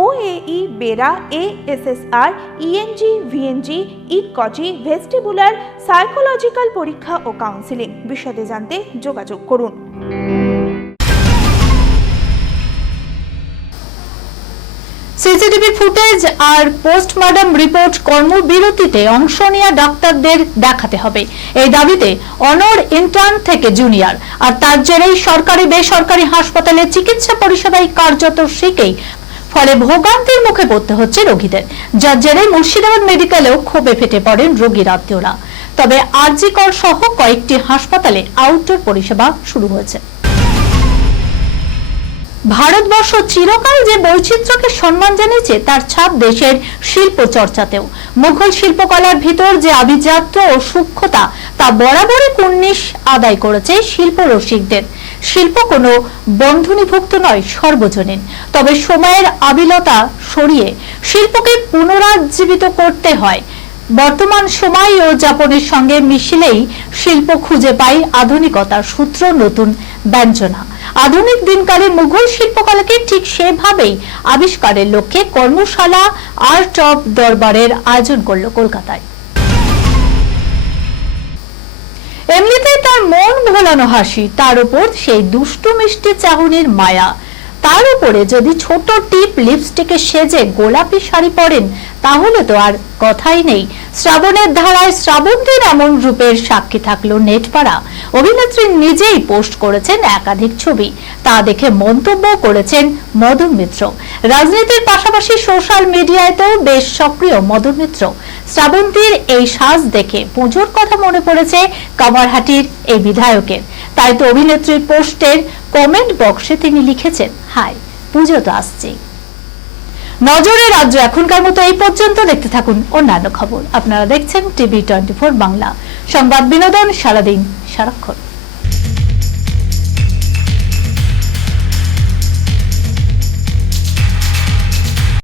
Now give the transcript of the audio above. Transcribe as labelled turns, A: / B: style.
A: OAE BERA ASSR ENG VNG ইকজি vestibular psychological পরীক্ষা ও counselling বিশদে জানতে যোগাযোগ করুন।
B: সিসিটিভি ফুটেজ আর পোস্টমর্টম রিপোর্ট কর্মবিরতিতে অংশ নেওয়া ডাক্তারদের দেখাতে হবে। এই দাবিতে অনর ইন্টার্ন থেকে জুনিয়র আর তার জেরেই সরকারি বেসরকারি হাসপাতালে চিকিৎসা পরিষেবায় কার্যত শিখেই ফলে ভোগান্তির মুখে পড়তে হচ্ছে রোগীদের, যার জেরে মুর্শিদাবাদ মেডিকেলেও ক্ষোভে ফেটে পড়েন রোগীর আত্মীয়রা। তবে আরজিকর সহ কয়েকটি হাসপাতালে আউটডোর পরিষেবা শুরু হয়েছে। ভারতবর্ষ চিরকাল যে বৈচিত্র্যকে সম্মান জানিয়েছে, তার ছাপ দেশের শিল্প চর্চাতেও। মুঘল শিল্পকলার ভিতর যে আভিজাত্য ও সূক্ষ্মতা, তা বরাবরই কুর্নিশ আদায় করেছে শিল্প রসিকদের শিল্প কোনো বন্ধনীভুক্ত নয়, সর্বজনীন। তবে সময়ের আবিলতা সরিয়ে শিল্পকে পুনরাজ্জীবিত করতে হয়। বর্তমান সময় ও যাপনের সঙ্গে মিশিলেই শিল্প খুঁজে পাই আধুনিকতার সূত্র নতুন ব্যঞ্জনা। আধুনিক দিনকালে মুঘল শিল্পকলাকে ঠিক সেভাবেই আবিষ্কারের লক্ষ্যে কর্মশালা, আর্ট অফ দরবারের আয়োজন করল কলকাতায়। ভোলানো হাসি। তার উপর সেই দুষ্টু মিষ্টি চাহনির মায়া। তার উপরে যদি ছোট টিপ লিপস্টিকে সেজে গোলাপি শাড়ি পরেন, তাহলে তো আর কথাই নেই। শ্রাবণের ধারায় শ্রাবন্তীর এমন রূপের সাক্ষী থাকল নেটপাড়া। অভিনেত্রী নিজেই পোস্ট করেছেন একাধিক ছবি। তা দেখে মন্তব্য করেছেন মদন মিত্র। রাজনীতির পাশাপাশি সোশ্যাল মিডিয়াতেও বেশ সক্রিয় মদন মিত্র। শ্রাবন্তীর এই সাজ দেখে পুজোর কথা মনে পড়েছে কামারহাটির এই বিধায়কের। তাই তো অভিনেত্রীর পোস্টের কমেন্ট বক্সে তিনি লিখেছেন হাই পুজো তো আসছেই। নজরে রাজ্য এখনকার মতো এই পর্যন্ত দেখতে থাকুন অন্যান্য খবর। আপনারা দেখছেন টিভি টোয়েন্টি বাংলা। সংবাদ বিনোদন সারাদিন সারাক্ষণ।